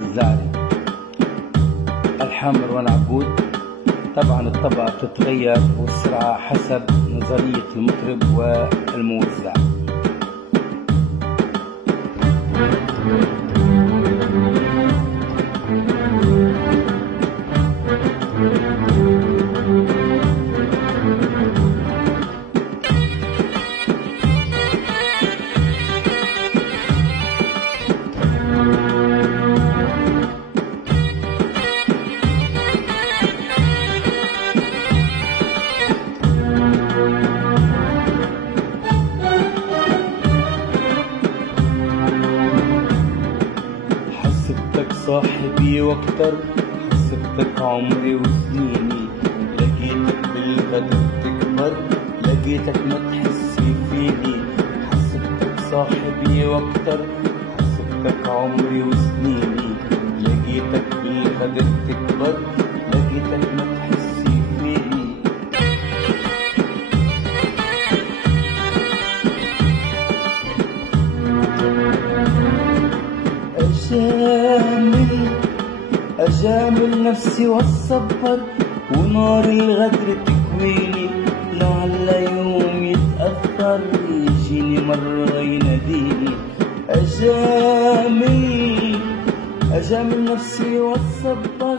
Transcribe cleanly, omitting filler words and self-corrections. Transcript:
الزعري الحامر والعبود. طبعا الطبقة بتتغير والسرعة حسب نظرية المطرب والموزع. حسبتك صاحبي واكتر، حسبتك عمري وسنيني، لقيتك بالغدر تكبر، لقيتك ما تحسي فيني. حسبتك صاحبي واكتر، حسبتك عمري وسنيني، لقيتك بالغدر تكبر، لقيتك ما تحسي فيني. أجامل نفسي واتصبر، ونار الغدر تكويني، لعل يوم يتأخر يجيني مرة يناديني. أجامل نفسي واتصبر،